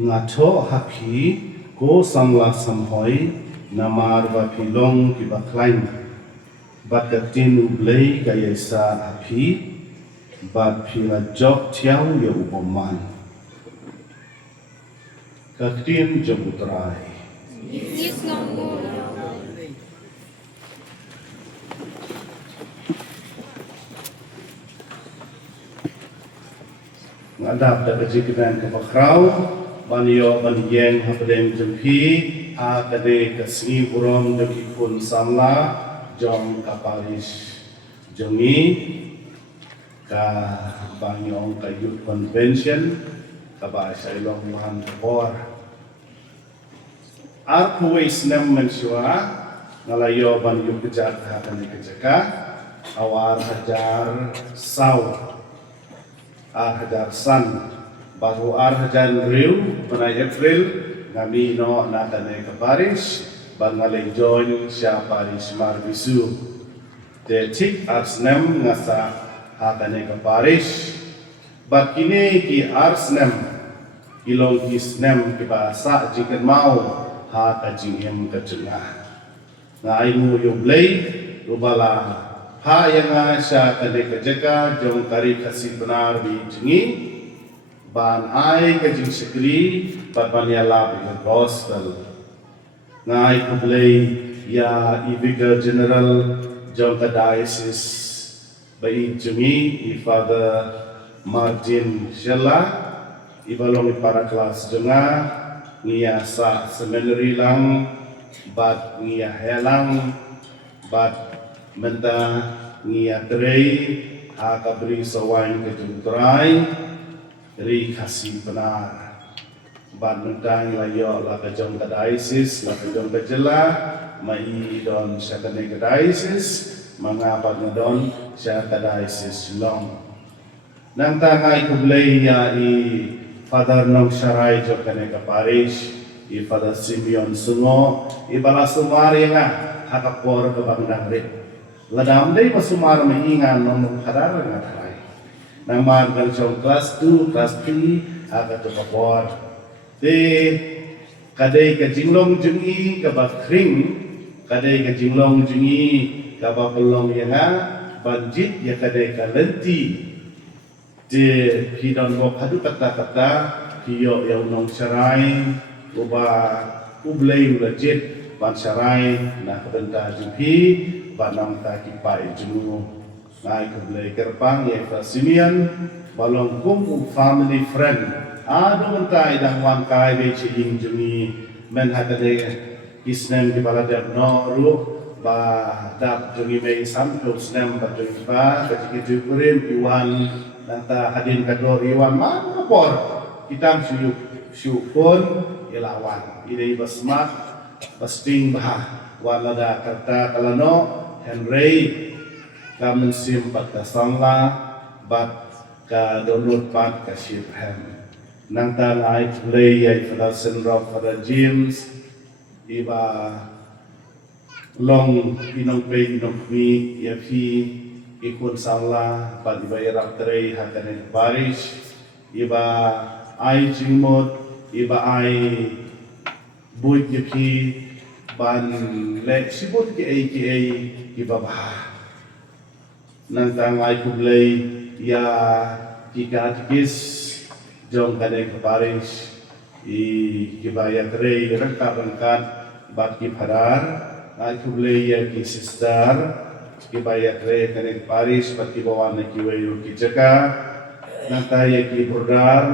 ngacho hapi ko sangla samhoi namar ba pilong ki baklain bat katin ublei kaya sa hapi bat pila jok tiang ya upoman katin jabutrai ngadap da kejikinan ke bakrau banyo baniyeng hapadem jempi a kade kasni burom deki pun samla jong kaparis jongi ka banyong ka youth convention ka ba sailong man bor arkuwais nam mensua ngalayo banyo kejat hakan kejaka awar hajar saw hajar san baru hajar riu pada April kami no natane ke Paris bangaleng join sia Paris marbisu detik arsnem ngasa hatane ke Paris bakine ki arsnem ilong kisnem ki bahasa jikan mau hata jingem ke tengah ngaimu yublei rubala ha yang asya kade kejeka jong kari kasih benar di jengi ban ai kajing sekri ban yala bi gospel ngai kublei ya Vicar General jong ka diocese bai jengi i Father Martin Shella ibalong para kelas jenga ngia sa seminary lang bat ngia helang bat menta ngia trei ha kabri sawain ke tuntrai ri kasih benar ban mentang layo la kajong ka diocese la kajong ka jela mai don syakane ka diocese mangapa don syaka diocese long nang tangai kublei ya i Father Nong Sharai jokane ka parish i Father Simeon Sungo i bala sumari nga hakapor ka bangdang ri ladam dai masumar maingan nong hadar nga trai namar kan jong kelas 2 kelas 3 aga to kapor de kadai ka jinglong jungi ka bakring kadai ka jinglong jungi ka bakelong yanga banjit ya kadai ka lenti de hidon go padu kata-kata hiyo yang nong sarai uba ublei ulajit ban sarai na kabenta jumpi banam ta kipai junu ngai kublei kerpang ya Simeon balong kum family friend adu mentai dang wan kai be ching juni men hakade kisnem di baladap no ru ba dap jungi me sam to snem ba jungi ba kajiki jukurin iwan nanta hadin kador iwan mana por kitam syukun ilawan ide basmat basting bah walada kata kalano Henry kamen bat ka sangla bat ka donut bat ka shiphem nanta ngai play ay pada senro pada James iba long inong pay inong mi ya fi ikut salah pada bayar trei hakane parish iba ai jingmot iba ai buit yepi ban le sibut ke ai iba bah nantang ai kublei ya jika tikis jong kade ke parish i kibaya trei rengkat bat ki padar ai kublei ya ki sister kibaya tre kane Paris pati bawan na kiwayo kijaka nantaya ki burdar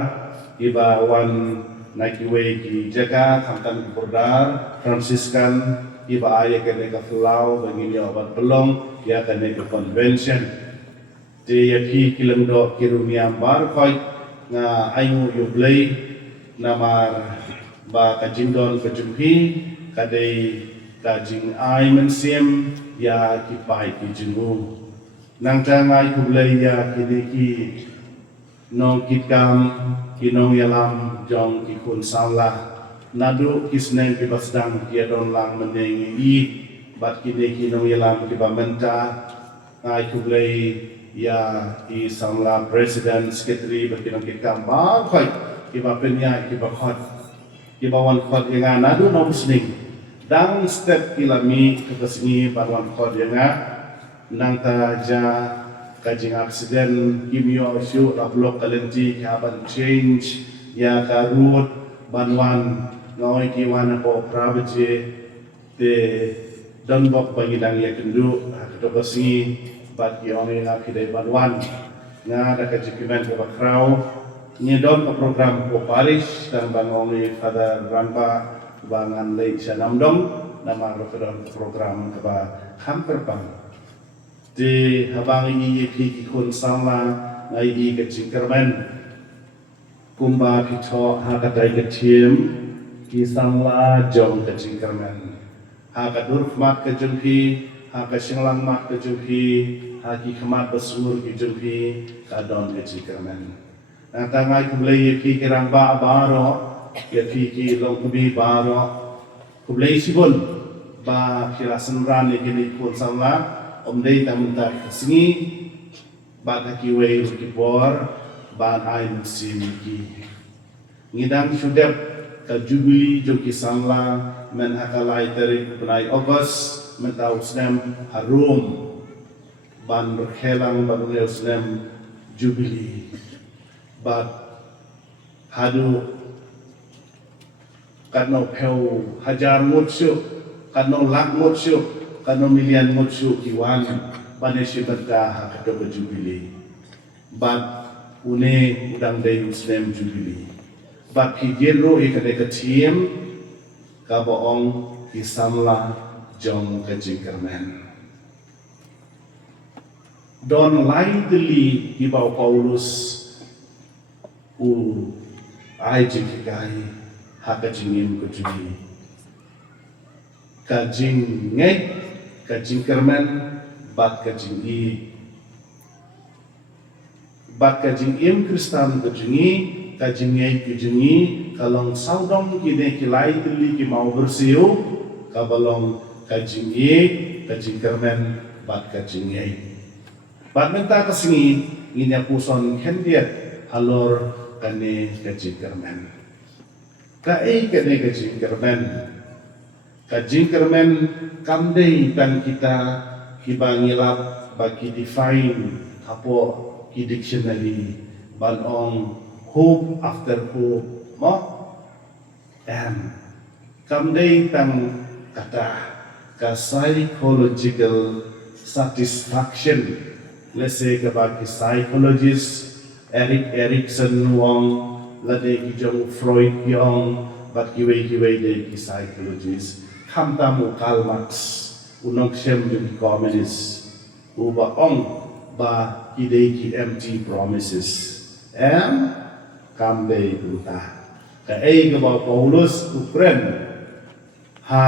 ibawan na kiway ki jaka kamtan ki burdar Franciscan iba aya kane ka flaw bangin ya obat pelong ya kane ka convention de ya ki kilengdo kirumiam bar koy nga ayu yublay namar ba kajindon kajumpi kadai kajing ay mensim ya kipai ki jengu nang jangai kublai ya kidiki nong kitkam kinong yalam jong kikun salah nadu kisneng kibasdang kiadon lang menengi i bat kidiki nong yalam kibamenta ngai kublai ya i samla presiden sekretari berkinong kitkam bagai kiba penya kiba khot kiba wan khot yang nadu nom sning dang step kilami kekesingi barwan khot yang nang ta ja kajing accident kimio issue lablok kalenti kaban change ya karut banwan ngoi kiwana po prabaje te donbok bangidang ya kendu kekesingi bat ki ongi na kidai banwan nga ada kejikiman ke bakrau nyedon ke program ko parish dan bangongi Father Rampa bangan lei sanamdong nama rokedon program ke ba hamperpang di habang i ki kun sama ngai i ke jingkermen kumba pito ha kadai ke tim ki samla jong ke jingkermen ha kadur mat ke jengpi ha ka singlang mat ke jengpi ha ki khamat basur ki jengpi ka don ke jingkermen na tangai kumlei ki kirang ba baro ya ki long kubi baro kumlei sibon ba kirasan ran ni kun samla omdei tamunta kesingi baka kiwei kibor ban ai musim ki ngidang sudap ka jubili joki samla men hakalai teri benai August mentau snem harum ban berkhelang ban snem jubili bat hadu kadno peu hajar mutsu kadno lak mutsu kano milian mutsu kiwan baneshi berkah kedo jubili bat une udang day muslim jubili bat kijero ikade ketim kaboong kisamla jong kejingkermen don lightly ibau Paulus ai jikai hakajingin kejubili kajing ngek kajing kermen bat kajing i bat kajing im Kristan kajing ngei kajingi kalong saudong kine kilai tili ki mau bersiu kabalong kajing i kajing kermen bat kajing ngei bat menta kesingi ini puson hendiat halor kane kajing kermen kai kane kajing kermen kajing kermen kamdei dan kita kibangilap bagi define apo ki dictionary banong hope after hope mo kamdei tang kata ka psychological satisfaction let's say ka bagi psychologist Erik Erikson wong lade ki jong Freud yong bat kiwei de ki psychologist Hamtamu Karl Marx unong shem yung communist uba ong ba kidei ki empty promises kambe uta ka ei ka ba Paulus ukren ha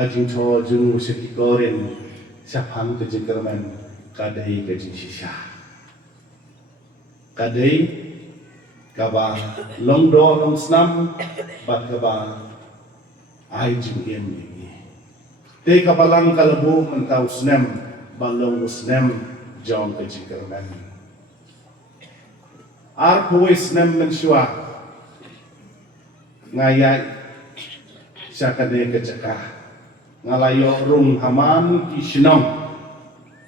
ajing cho jung sekikorin siaphan ke jingkermen kadei ke jingsisha kadei ka ba longdo long snam bat ka ba ai jing em te kapalang kalabu mentau snem balong snem jong ke jingkermen ar kuwe snem mensua ngayai syakade kecekah ngalayo rung haman ki sinong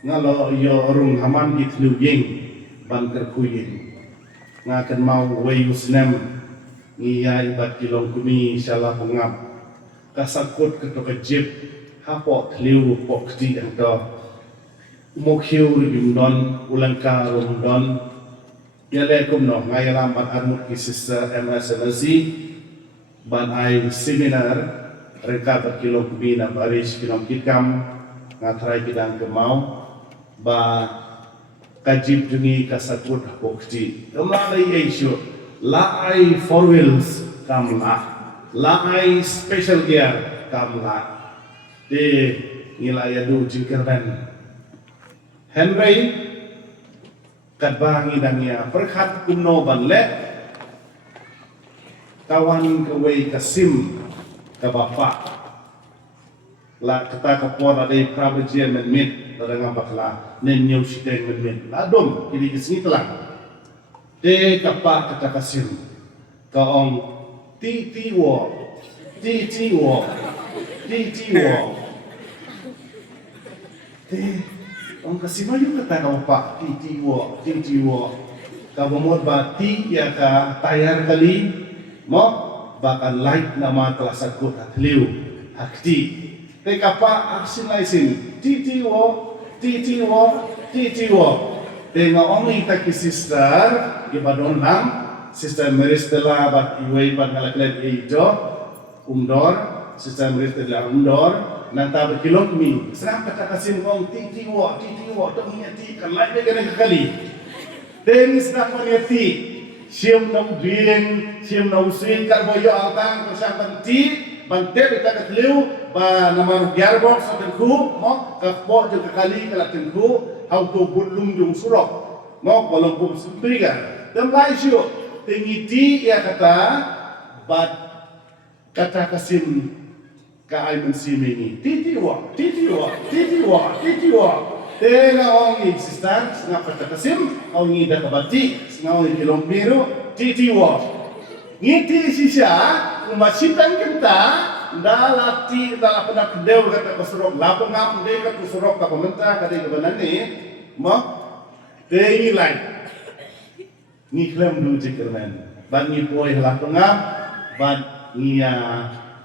ngalayo rung haman ki tluging ban kerkuyin ngakan mau wei snem ngiyai bat kilong kumi salah pengap kasakut ketok jip hapok liu pok ti angdo mokhiu rimdon ulangka rumdon yale kumno ngayala ban armut ki sister MSNC ban ai seminar reka berkilo kubina baris kilom kikam ngatrai bidang kemau ba kajib jungi kasakut pok ti lamai isu la ai four wheels kamla la ai special gear kamla di ngilayadu jingkermen Henry kadbang idangnya perkat kumno banle kawan kawai kasim kabapa la kata kapor ada prabajian menmit ladang bakla nen nyau sideng menmit ladom kini kesini telah de kapa kata kasim kaong ti wo te ong kasimayo kata kau pak ti wo kau bomot ba ti ya ka tayar kali mo bakal light nama telah sakut hatliu hakti te kapa aksin laisin ti wo te ngaong ita ki sister ibadon ham sister Maristela bat iway bat ngalaklet ijo umdor sister Maristela umdor nanta berkilok mi serang kata kasim kong ti wo dong niati kan lai begana kali then serang niati siam nong bien siam nong sin kar boyo altang persang banti bante kita ketliu ba namar biarbok sa tengku mo kakbo jo kali kala tengku how to bulung jung surok mo bolong pum sumbriga dan lai sio tengiti ya kata bat kata kasim ka ay mensimingi titiwa tena ong existan nga kata kasim ong ida kabati nga ong kilong biru titiwa ngiti sisya umasipang kita dalati dala pernah kedeu kata kusurok lapang ngam de kata kusurok ka pemerintah kata kebenani mo tengi lain ni klaim dulu cikermen ban ni poi lapang ngam ban ngia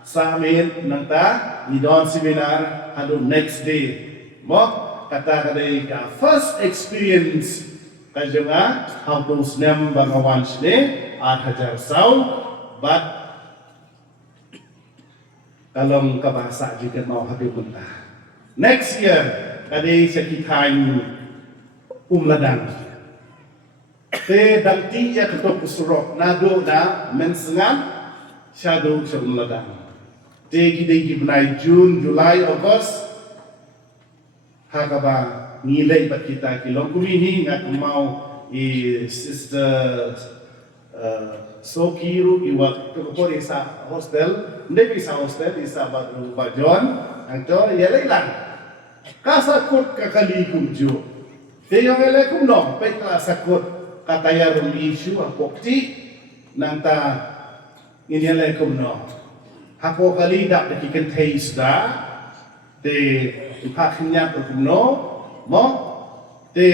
summit nangta ni don seminar hadu next day mo kata ka first experience kajunga how to snem bangawan sne 8,000 saul but kalong kabasa juga mau habis punta. Next year, kadi sekitain ladang. Te dangti ya ketok kusurok nado na mensengan shadow sa ladang. Te gidegi benai June, July, August. Hakaba nilai bat kita kilong kumihi ngat mau i sister Sokiru iwak tukupor isa hostel, hindi bisa hostel, isa bajon, ang to, yalay lang. Kasakot kakali kumjo. Tiyong yalay kumno, pay kasakot katayarong issue, apokti, nang ta, inyalay kumno. Hako kalidap na kikantay da, te ipakinyat kumno, mo, te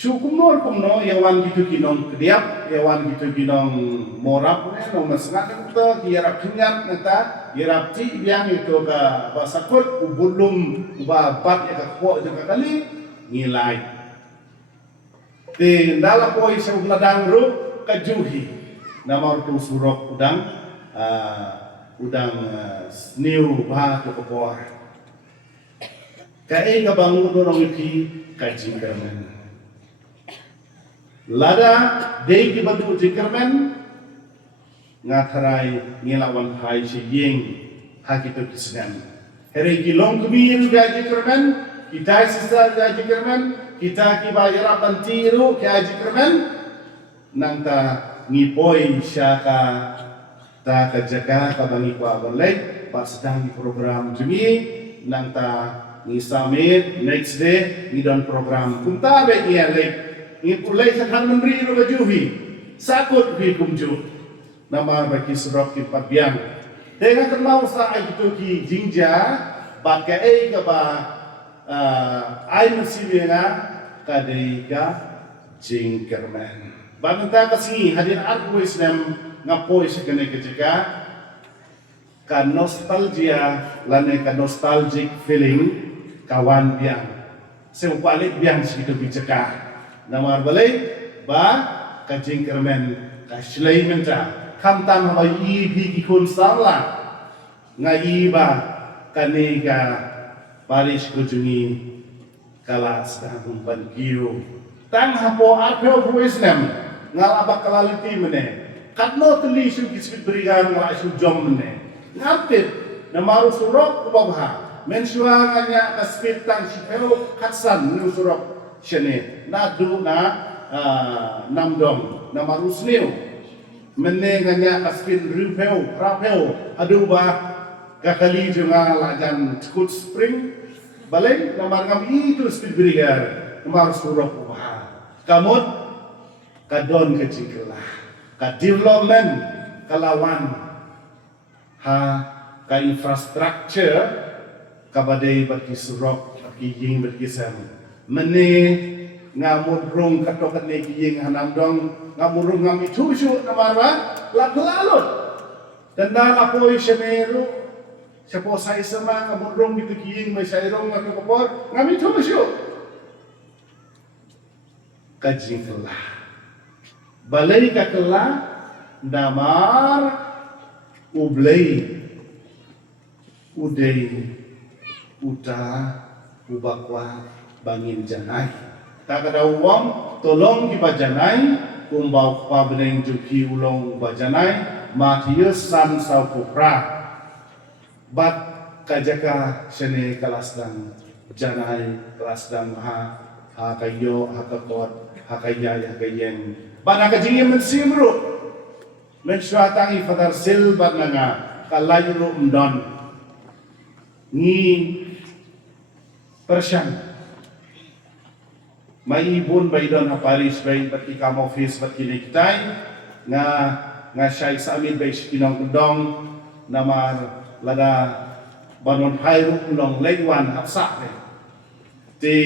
syukumor kumno yawan gitu kinong kediap yawan gitu kinong morap ne no masngat kita kirap kinyat nata kirap ti biang itu ka basakut ubulum ba bat ya ka ko ka kali ngilai te ndala poi sa ladang ru kajuhi namor tu surok udang new ba to ko kae nga bangun dorong iki kajing kamen lada day ki badu jikermen ngatarai ngelawan hai si yeng hakito kisgan here ki long kumir ga jikermen kita sisa ga jikermen kita ki bayar bantiru ga jikermen nang ta ngipoi syaka ta kajaka ka bangi ko abalay pas sedang di program jumi nang ta ni summit next day ni don program kunta be ialek Ipulay sa kan memberi ro bajuhi sakut bi kumju nama bagi surok ki pabyang dengan kenal sa ay itu ki jingja baka ay ka ba ay musibenga kadai ka jingkerman banta kasi hadir aku Islam ngapoi sa kanay kajaka ka nostalgia lane ka nostalgic feeling kawan biang seupalit biang situ bijaka namar balai ba kajing kermen kaslay menta kamtam ha i bi kun sarla ngai ba kaniga paris kujungi kalas da humpan kiu tang hapo arpeo fu Islam ngal abak kalaliti mene katno teli su kisbit berigan wa su jom mene ngapit namaru surok kubabha mensua nganya kaspit tang sipeo katsan nu surok shene nadu na namdong na marusneo menne nganya kaspin rupeo rapeo aduba kakali junga lajan skut spring balai namar ngam itu speed brigar namar surok ubah kamot kadon kecikelah ka development kalawan ha ka infrastructure ka badai bagi surok bagi ying bagi sam mene ngamurung katokan ne ying hanam dong ngamurung ngami chuchu namarwa laklalut dan dala poi semeru siapa saya sama ngamurung gitu ying mai sairong atau kapor ngami chuchu kajing kelah balai ka kelah damar ublei udai uta ubakwa bangin janai tak ada uang tolong kita janai kumbau pabreng juki ulong bajanai matius san sau kupra bat kajaka sene kelas dan janai kelas dan ha kayo ha kakot ha kaya ya kayeng bana kajingin mensimru mensyuatangi fadar sil bat nga kalayru umdon ni Persian may ibon bay doon ha Paris bay bat ikam office bat kinikitay nga siya sa amin bay sinong kudong namar lada banon hayro kulong laywan hapsa ti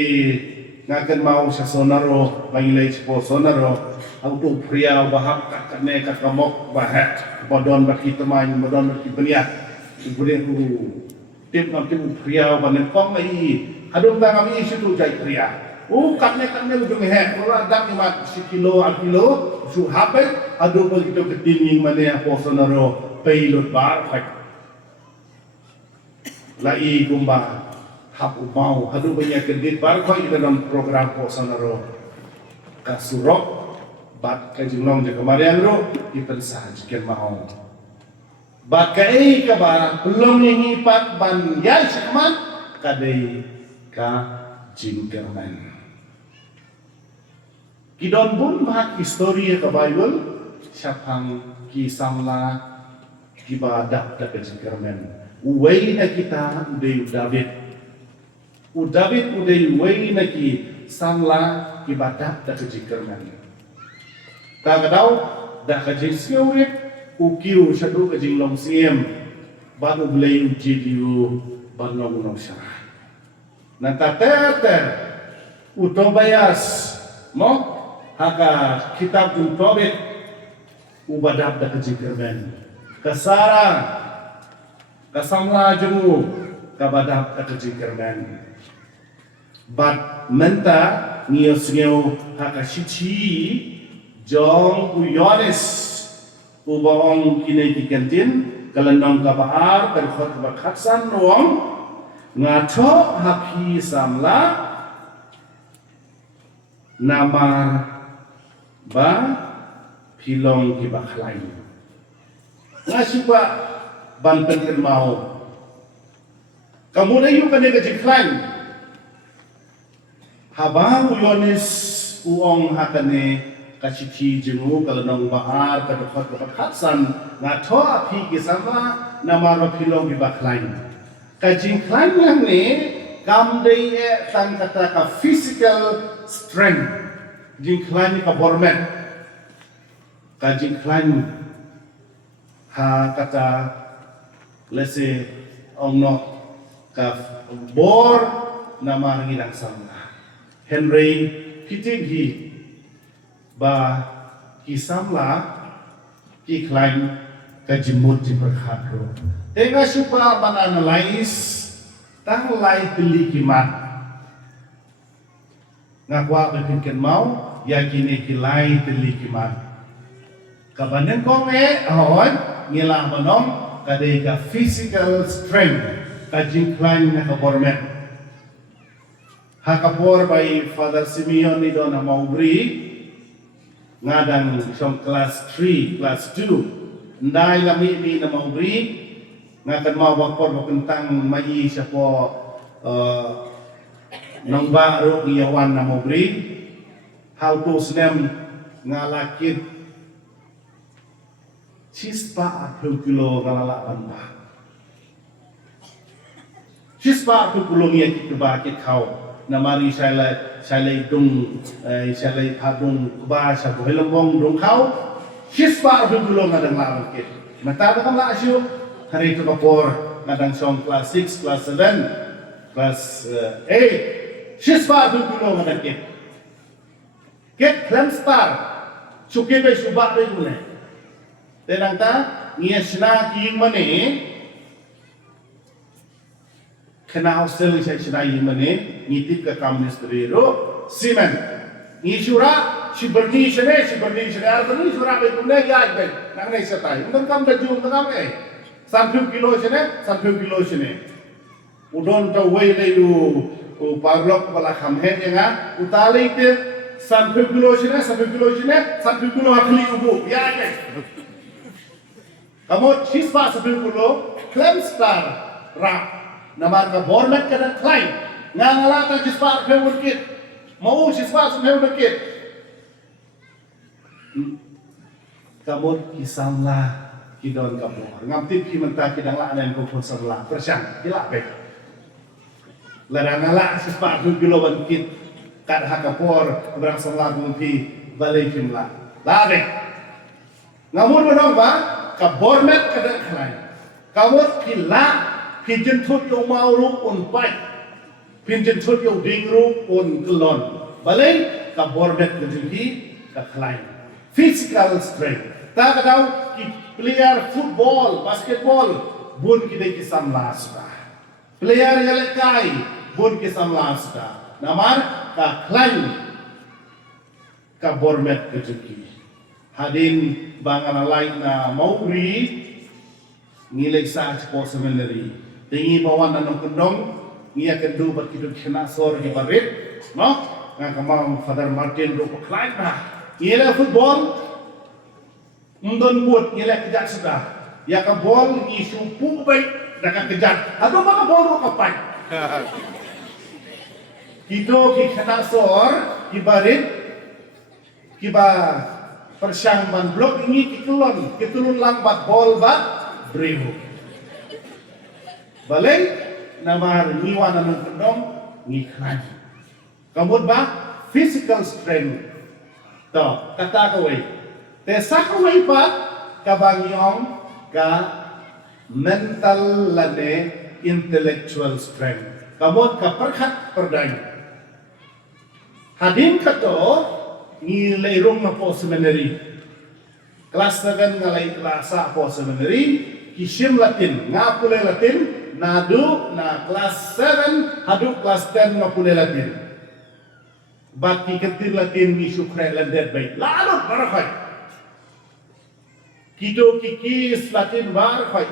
nga kan mau sa sonaro pangilay po sonaro auto priya bahap kakane kakamok bahat badon bat kitamay badon bat kibaniya ibulin ko tip ng tip priya banen kong ay adong ta kami isu tu jai priya katne ujung he wala dak ma si kilo al kilo su hape adu pag ito ketinging mane po sonaro pilot bar fak lai gumba hap umau adu banyak kedit bar ko ito dalam program po sonaro kasurok bat kajulong je kemarin ro ipersah jiken mau bat kai ka ba belum ngipat ban yai seman kadai ka jingkerman kidon bun bahak histori ka Bible syapang kisamla kibadak da ka jingkerman uway na kita uday David uday uway na ki samla kibadak da ka jingkerman tagadaw da ka jingsiurik ukiu syadu ka jinglong siem banu blay ujidiu banu unong syarah nantatete utobayas mo haka kitab Tobit ubadab da kajikirmen kasara kasamla jumu kabadab da kajikirmen bat menta ngiyos haka shichi jong uyones ubaong kinay kikantin kalandong kabahar berkhot bakhatsan nuang ngaco haki samla namar ba pilong kibakhlay ngasipa banten mau kamu na yung kanega jiklay habang uyones uong hakane kachiki jengu kalanong bahar kadukot bakhatsan ngaco haki kisama namar pilong kibakhlay kajingklan yang ni kamdei tan kata ka physical strength jingklan ni ka bormen kajingklan ha kata lese ongno ka bor nama ngilang samla Henry Pitigi ba kisamla kiklan kajimut di berkhadro Tengah supaya analyze tang lai pilih kimat ngakwa berpikir mau yakini kilai pilih kimat kabanen konge ahon ngilang menom kadai ka physical strength kajingklan na kabormen hakapor by Father Simeon ni don maubri ngadang som class 3 class 2 ndai lami mi na maubri ngakan mau bakor tentang mai siapa nang baru iyawan na maubri how to snem ngalakit Cispa 10 kilo ngalalakan ba Cispa 10 kilo niya kibakit kau namari salay dung salay padung ba sa buhay lambong dung kau Siswa bergulung ngadang lawan kit. Mata bakam la asyu hari itu kapor ngadang song kelas 6, kelas 7, kelas 8. Siswa bergulung ngadang kit. Kit klem star. Suke be subak be gune. Tenang ta ngiasna king mane. Kena hostel saya cina mane ngitip ke komunis ro simen. Ngisura si berni sene arberni sura be gune ya be nang nei satai undang kam da jum kam e 30 kilo sene udon to wei le yu parlok bala kham he nga utale te 30 kilo sene 30 kilo akli ubu ya be kamu siswa 10 kilo klem star ra namar ka bormet kana klaim ngangala ta siswa fe wurkit mau siswa fe wurkit kamu kisahlah kidon kamu ngamtip kimenta kidang la anen ko sebelah persyang kila be ladang la sispa tu kilo kit kad hakapor berang sebelah mumpi balai kimla la be ngamur menong ba ka bormet kada khlai kamu kila pinjen thut yo mauru un pai pinjen thut yo dingru un kelon balai ka bormet kejudi ka khlai physical strength. Tak tahu player football, basketball, bun kita kisam lasta. Player yalekai, bun kisam lasta. Namar ka klaim ka bormet kejuki. Hadin bangan lain na mauri ngilai sa po seminary. Tingi bawan nanong kendong ngia kendu bat kiduk kena sor di barit, no? Nga kamang Father Martin do klaim na. Ngila football, mundon buat ngila kejat sudah. Ya ka bol ngisu baik dengan kejat. Atau maka bol ro kapai. Kito ki kena sor ibarit kiba persyang ban blok ini kitulun lambat bol bat brewu. Balai namar ngiwana nang kendong ngikran. Kamud ba physical strength. To kata kawai te sakawai pa kabangyong ka mental lane intellectual strength kamot ka perkhat perday hadin kato ngilay rong na po seminary kelas 7 ngalay klasa po seminary kisim latin ngapulay latin nadu na kelas 7 hadu kelas 10 ngapulay latin Bati ketir latin ni sukre landet baik. Lalu barakai. Kito kikis latin barakai.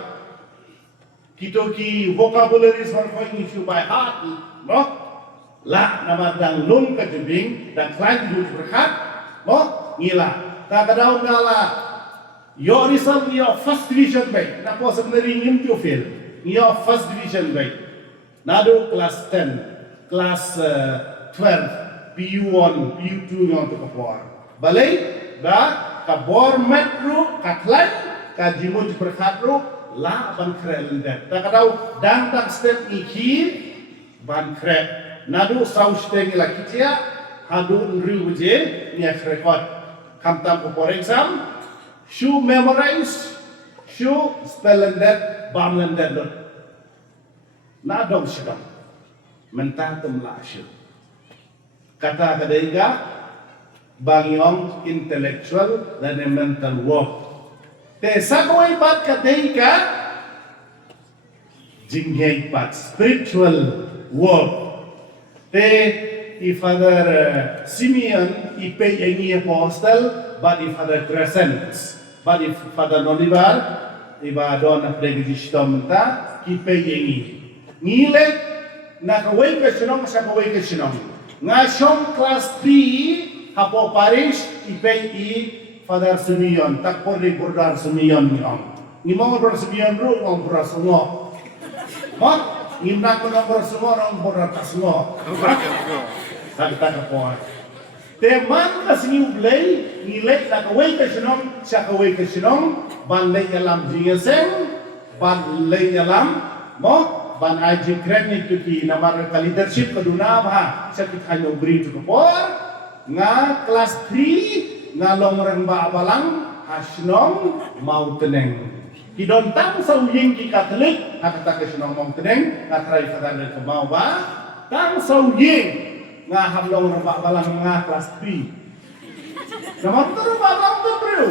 Kito ki vocabularies barakai ni subai hat. No? La nama dang lung kajubing dan klaim hidup berkat. No? Ngila. Tak ada ngala. Your result your first division baik. Napa sebenarnya ngim tu fail. Your first division baik. Nado kelas 10, kelas 12. PU1, PU2 yang untuk keluar. Balai, dah kabor metro, kaklan, kajimu berkatro, lah ban krel dat. Tak tahu, dan tak step ikir ban krel. Nadu sausteng lagi cia, hadu nri uje, ni record. Kamtam for exam, shoe memorize, shoe spell and that, bam and that. Nadong sedang, mentatum lah shoe. Kata kadaiga bangyong intellectual dan mental work. Te sakawai pat kadaiga jinghai pat spiritual work. Te Father Simeon ipe yengi apostle but Father Crescent but Father Nolivar iba don apregishtom ta ipe yengi. Ngile nakawai kesenong sakawai kesenong. Ngashong class 3 hapo parish IPI Father Simeon takpor di Burdar Simeon niong. Ngimong Burdar Simeon ro ngong Burdar Sungo. Mat ngimnak ko ng Burdar Sungo ngong Burdar Sungo. Sagta po. Teman kas ngiublay ngilay na kaway ka sinong siya kaway ka sinong banlay alam jingeseng banlay alam mo ban aji kredit ki namar ka leadership kaduna ba sa kithanyo bri to por nga class 3 nga longrang ba abalang asyong mau teneng. Kidon tang sau ying ki Katolik, kata asyong mau teneng, katrai kata ke mau ba, tang sau ying ngaham long rebak balang ngah kelas 3. Nama tu rebak balang tu bro.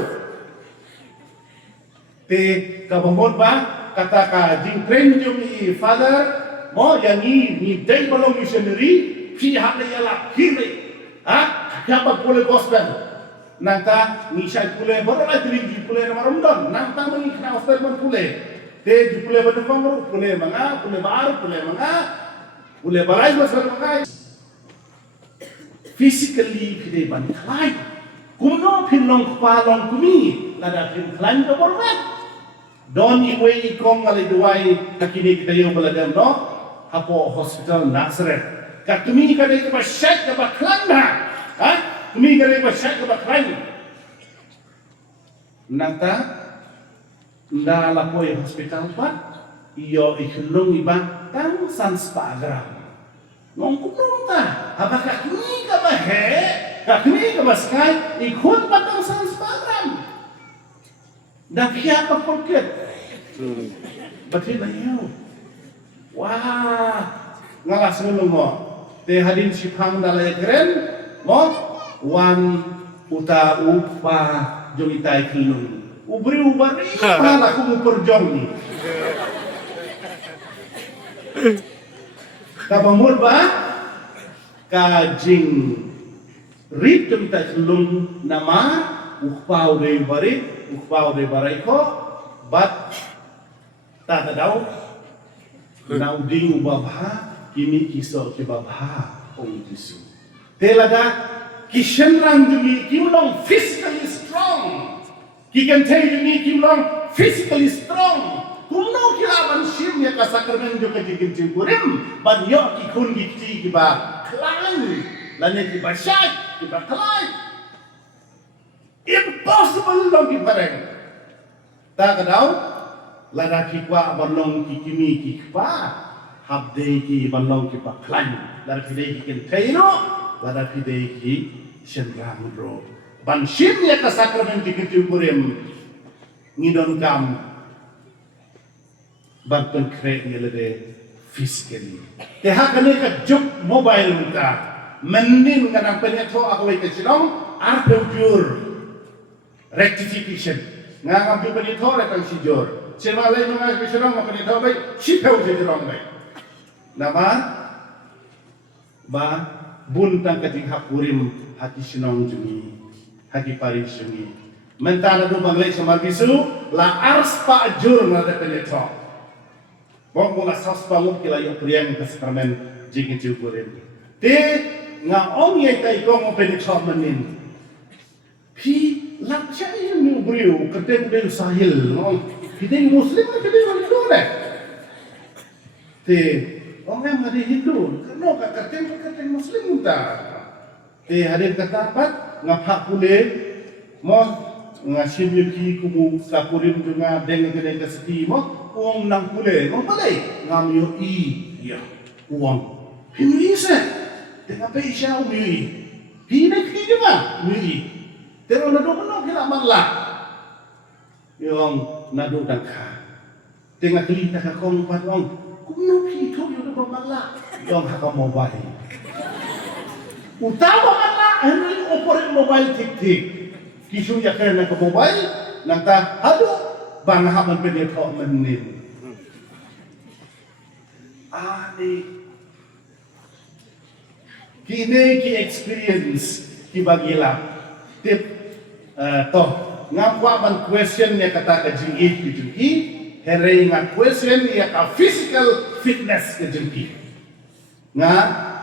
Te kabomod ba kata ka jing train jung i father mo yang ni day balong missionary pihak le yala kiri. Siapa boleh gospel? Nanta nisai pule baru lagi tinggi pule nama Ramadan. Nanta mengi kena gospel man pule. Te pule baru panggil pule manga, pule baru pule manga, pule balai gospel manga. Physically kita bantai. Kuno pinong kepalong kumi, lada pin klan ke borban. Don iwe ikong alai duai kakini kita yang belajar no, hapo hospital Nazareth. Kami kada ke basyat ke baklan dah. Kami kada ke basyat ke baklan. Nanta nda lapoi hospital pat iyo ikhulung iba tang sans pagram. Nong kunong ta, apakah kami ke bahe, kami ke baskai ikut patang sans pagram. Dah pihak ke poket. Betul ayo. Wah, ngalas ngulung mo. Te hadin sipang dalai keren mo wan uta upa jongitai kelung ubri ubari malah aku muperjong ni kabamur ba kajing rip jongitai kelung nama upau de barai ko bat tak tahu nauding ubabha kini kisah kebabha Ong Jisu. Telaga kishen rang jumi kimlong physically strong. Kikan tell jumi kimlong physically strong. Kumno kilaban shim ya kasakramen jo kajikin cimpurim. Ban yo kikun gikti kiba klain. Lanya kiba syat kiba klain. Impossible long kibareng. Tak kadau lada kikwa balong kikimi kikpa. Habdei ki balong ki paklan, lar pidei ki kentaino, lar pidei ki senrang bro. Ban shim ya ka sakramen ki kitukurim ngidon kam ban penkre ni lede physically. Te hakane ka juk mobile muta, menin kanang penyeto aku ke silong arpe jur rectification. Ngam penyeto retang sijor. Semalai mengas silong penyeto bai sipeu jirong bai. Nama ba buntang kajing hakurim hati sinong jumi hati paris jumi mentana do banglai samar bisu la ars pa jur na de peneto bong mula sas pa muk kila yo priang ke sakramen jing jukurim te nga ong ye kai ko mo peneto menin pi lakcha ni briu kete de sahil no kite muslim kete Hindu ne te orang ada Hindu, kenapa kata Muslim muda? Hadir kata apa? Ngapa pule? Mo ngasih beli kumu sapurim juga dengan keseti mo uang nang pule, mo boleh ngambil ya uang. Pilih saya, tengah peisa umili. Pilih juga umili. Terus nado kono kira malah. Yang nado dangka. Tengah kelita kakong patong. Kuno kita yang ada malah yang hakam mobile. Utama malah hendak operate mobile tik. Kisu ya kena ke mobile, nanta aduh bang haman penyekok menin. Ani kini ki experience ki bagila. Tip toh ngapa man question yang kata kejingit kejingit. Hari nga question ya ka physical fitness ke jengki. Nga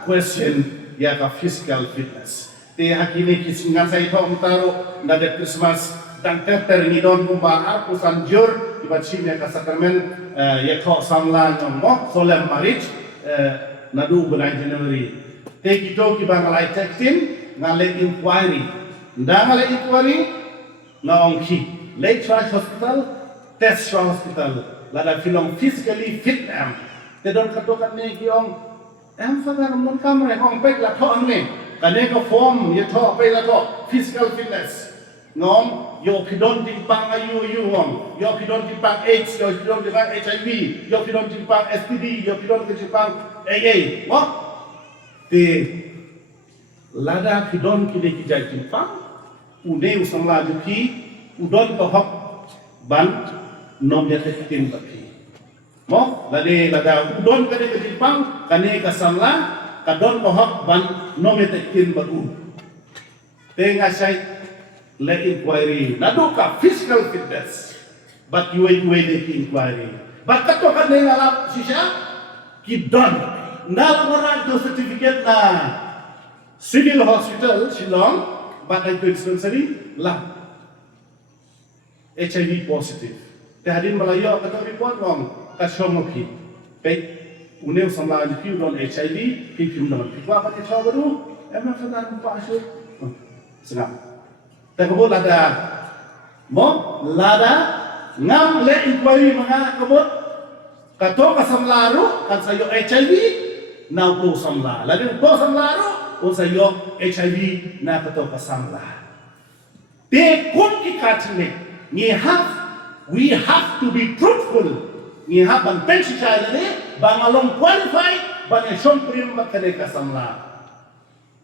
question ya ka physical fitness. Te hakini kisingan sa ito mutaro na de Christmas dan terter ni don kumba arpo sanjur ibat sim ya ka sakramen ya ko samlan mo solemn marriage na du bulan January. Te kito ki bangalai tektin ngale inquiry. Ndangale inquiry na ongki Lake Church Hospital test hospital lada filong physically fit am te don katokan ni kiong am fagar mun kamre hong pek la thon ni kane ko form ye tho pe la tho physical fitness ngom yo pidon timpang ayu ngom yo pidon timpang AIDS yo pidon timpang HIV yo pidon timpang STD yo pidon timpang AA mo ti lada pidon kide kijai timpang ude usang la juki udon ko hok ban nom ya tin tapi mo lada udon kade timpang kane kasamla kadon ko hok ban nom ya tin bagu tenga sai le inquiry naduka physical fitness but you the inquiry but kato kan ngalap sisya kidon ndalam orang tu certificate na civil hospital Shillong but I dispensary lah HIV positive te hadin malayo kato report ngom kashomopi pe unew samla ji don HIV pim don pikwa pa ke baru emang sadan pa asyuk senang Takabut lada, mo lada ngam le inquiry mga kabut kato kasamlaru kan sayo HIV na to samla lagi to samlaru o sayo HIV na kato kasamla te kun kikatne we have to be truthful ni have ban pensi chale bangalong qualified baneshong prim makade kasamla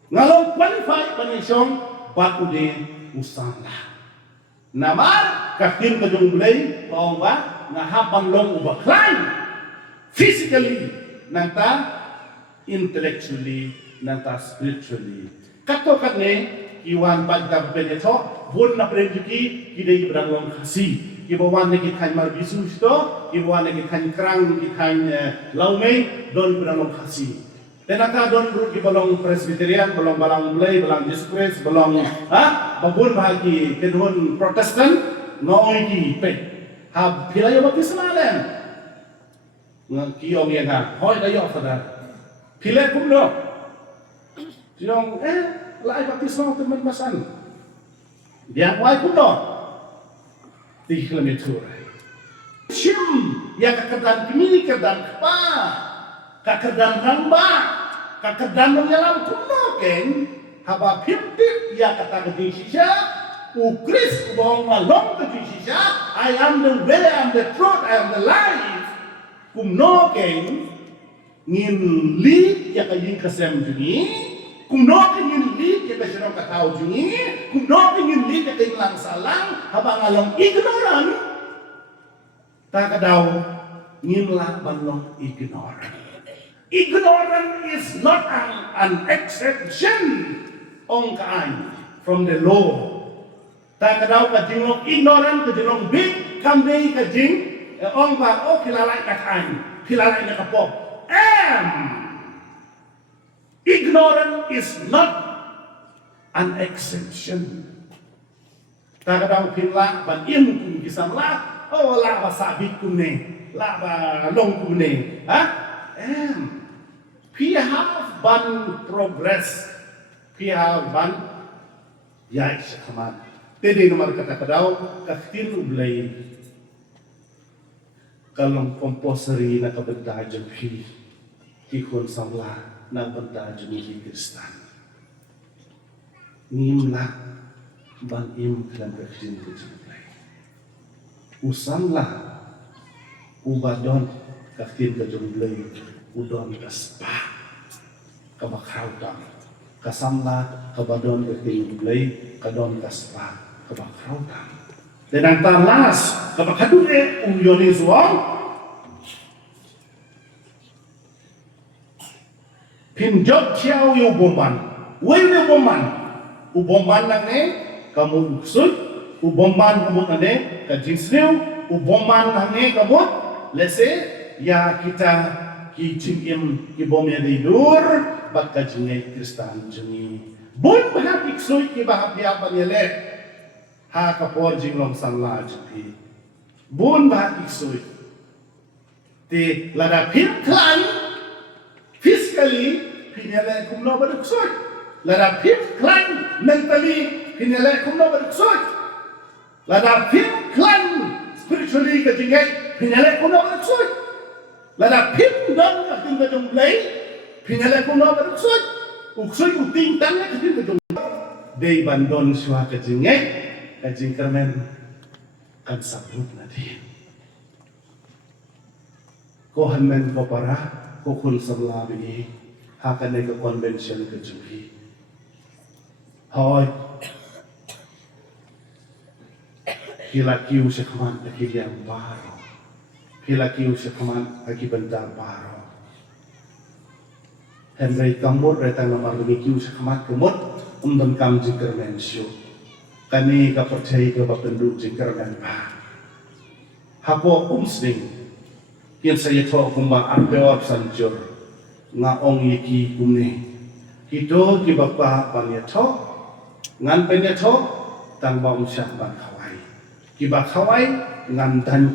ngalong qualified baneshong bakude usanglah namar kakin kadung bulay paong ba nga habang long ubaklay physically nanta intellectually nanta spiritually kato katne iwan pagda beneto bun na prejuki kidai ibrang long kasi ibawan na kitkan marbisu ito ibawan na kitkan krang kitkan laumay don ibrang long kasi Tenaka don group di balong Presbyterian, balong balang mulai, balang Jesus Christ, balong babun bahagi kedun Protestant, nooi ki pe. Hab pilayo baptismalen. Ngang kiyong yang ha, hoy dayo sada. Pilay kumlo. Jong lai baptismal teman masan. Dia wai kumlo. Di kilometer. Shim ya kakedan kini kedan pa. Kakedan ramba, kakedan menyelam kuno ken, haba pimtip ya kata ke sisya, ukris bong malong ke sisya, I am the way, I am the truth, I am the life. Kumno ken, ngin li ya kaying kasem jungi, kumno ken ngin li ya kasyarong katao jungi, kumno ken ngin li ya kaying lang salang, haba ngalong ignoran, takadaw ngin lang balong ignoran. Ignorance is not an exception on kain from the law. Ta kadaw ka jingong ignorant ka jingong big kamday ka jing ong ba o kilalay ka kain kilalay na kapo. Ignorant is not an exception. Ta kadaw pinla ban in kung gisamla o wala ba sabit kumne la ba long kumne ha Pihak ban progress, pihak ban yai sekaman. Tadi nomor kata kadau kaktin ublay kalong komposeri na kabenta jempi kikon samla na benta jempi Kristan. Ngimla ban im kalam kaktin ublay. Usamla ubadon kaktin ublay. Udon kaspa kabakrautan kasamla kabadon keting ulay kadon kaspa kabakrautan dan ang talas kabakadune uyoni suang pinjot siyaw yung bomban ubomban lang kamu uksud ubomban kamu nane kajinsliw ubomban lang kamu lese ya kita ki jingim ki bomya didur bak kajingai Kristan jengi bon bahak iksoy ki bahak biapan yele ha kapor jinglong sanla jepi bon bahak iksoy te lada pin klan physically pinele kumno baduk soy lada pin klan mentally pinele kumno baduk soy lada pin klan spiritually kajingai pinele kumno baduk soy lada pin dan kating kajong lay pinala ko na uksoy uting tang kating kajong day bandon siya kajingay kajingkermen kan sabut natin. Ko hanmen ko para ko kun sabla bini hakan ke convention ke juhi. Hoy hila kiu sekman akiliang baro. Hila kiu sekman akibandar baro. Henry kamur retang nomor lagi kiu sekman kemut umdon kam jingkermen syu. Kani ka percaya ke bapenduk jingkermen pa. Hapo umsning kian saya tahu kumba arpeor sanjur ngaong yiki kumne hito ki bapa panya tho ngan penya tho tang ba umsya ban khawai ki ba khawai ngan dan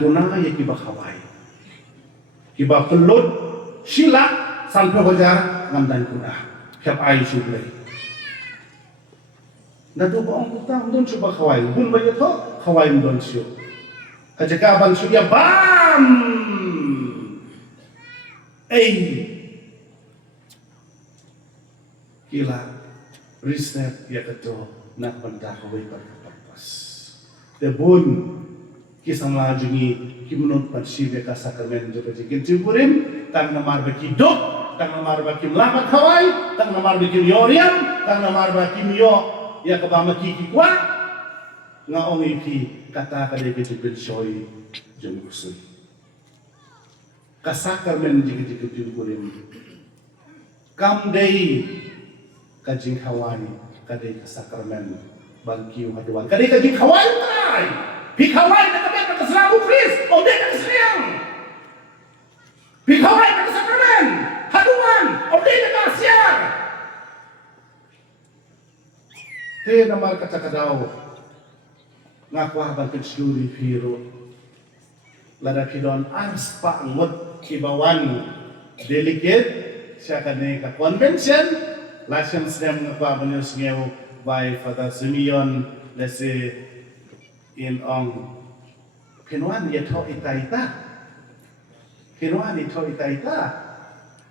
kuna yiki ba khawai ki ba pelut sila sampai bajar ngan dan kuna khap ai suble nadu ba ong kutang don coba khawai bun ba tho khawai don syu kajakaban suya bam kila riset ya keto nak benda kawai perkapas tebun kisah melajungi kimenut pansi beka sakramen juga jikin ciburim tang namar baki dok tang namar baki melamat kawai tang namar baki yoriam tang namar baki yo ya kebama kiki kwa ngaong ipi kata kadai kejipin soy jengkusun kasakramen jika jengkurim kam day kajing hawai kadai kasakramen bangkiu haduan kadai kajing hawai tay pikawai na kadai kakasalamu Chris o day kakasayang pikawai na kasakramen haduan o day kakasyar te namar kacakadaw ngaku habang kesluri hero lada kidon ars pa ngot kibawan delegate siya kani ka convention lasem sdem ngaku habang news ngew by Father Simeon lese in ong kinuan yato itaita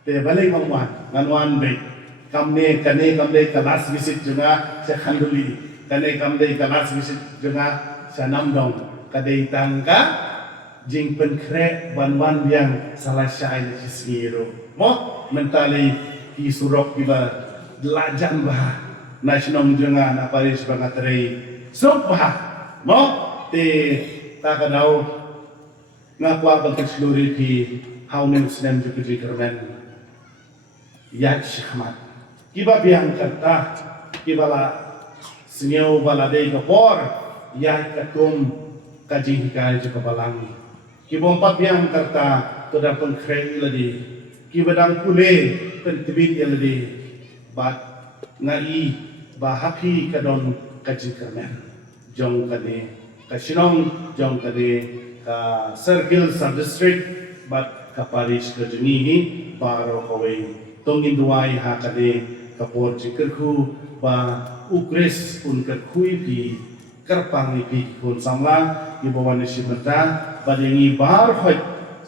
te balay ngwan nganwan be kamne kalas visit juga siya khanduli kane kamdei kalas visit juga sanamdong kadei tangka jing penkre wan yang salah syai kisiro mo mentali ki surok kiba delajan bah nasional juga na paris banget rei sok bah mo te takadau ngakwa bentuk seluruh ki haunen snem juga dikermen ya syahmat kiba biang kata kibala Senyaw baladay kapor, yah katum kajing hikay sa kabalang. Kibompat biyang karta, toda pang kreng iladi. Kibadang pule, pentibit iladi. Bat ngai bahapi kadon kajing kermen. Jong kane, kasinong jong kane, ka circle sub-district, bat kaparis kajunihi, baro kaway. Tongin duway ha kane, kapor jikerku, ba ukres unker kui pi kerpang pi kun samlang di bawah nasi merta badengi bar hoi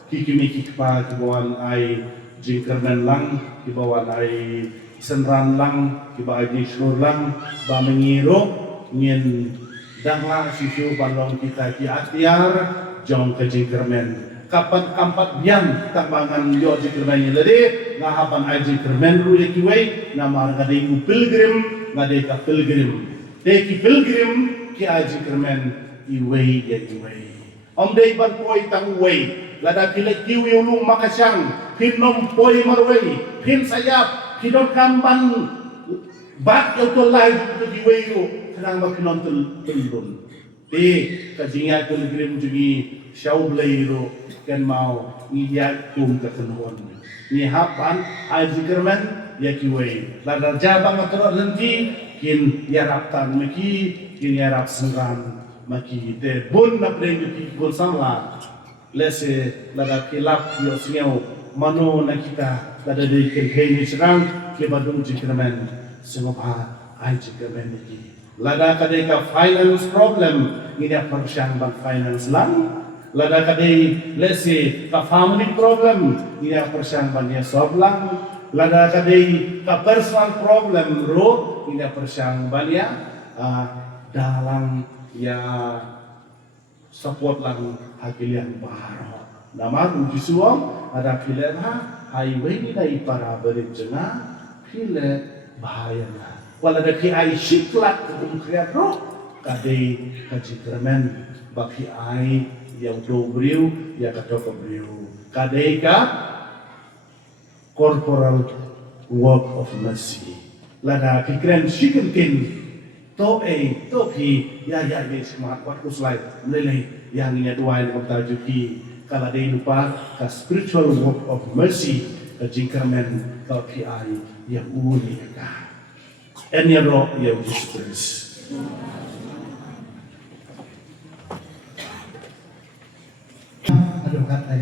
kikimi kikpa di bawah ai jingkermen lang di bawah ai senran lang di bawah ai jingslur lang ba mengiro ngin dangla sisu balong kita ki atiar jong ke jingkermen kapan kampat biang tambangan yo jingkermen lede ngahapan ai jingkermen ru yekiwei nama ngadai pilgrim ngadai ka pilgrim deki pilgrim ki aji kermen iwei ya iwei om dei ban poi tang wei lada pilek kiwi ulu makasyang pinom poi marwei pin sayap kidon kamban bat yo to lai to iwei ru kanang makinon tulun kajinya pilgrim jugi syau blai ru kan mau ngiyak kum ketenuan ni hapan aji kermen ya kiwei lada jabang atau nanti kin yaraptan maki kin yarap sengran maki te bun na preng ki bun samla lese lada kilap yo singeu mano na kita lada de kin hei serang ke badung jikremen sengopha ai jikremen ki lada kadai ka finance problem ngida persyang bang finance lang lada kadai lese ka family problem ngida persyang bang ya sob lang lada kadai ka personal problem ro ini persiang balia dalam ya support lang hakilian baharo. Nama uji suam ada pilihan highway ni dari para berjenah pilihan bahaya na. Wala ada ki ai siklat kung kreatro kadai kajikramen baki ai yang dobriu ya katokobriu kadai ka corporal work of mercy. Lada pikiran sikin to pi ya semangat kuat kuslai lele yang nya dua yang kita juki kalau dia lupa ka spiritual work of mercy ka jingkramen ka pi ai yang uli ka enyero ya Jesus. Aduh kata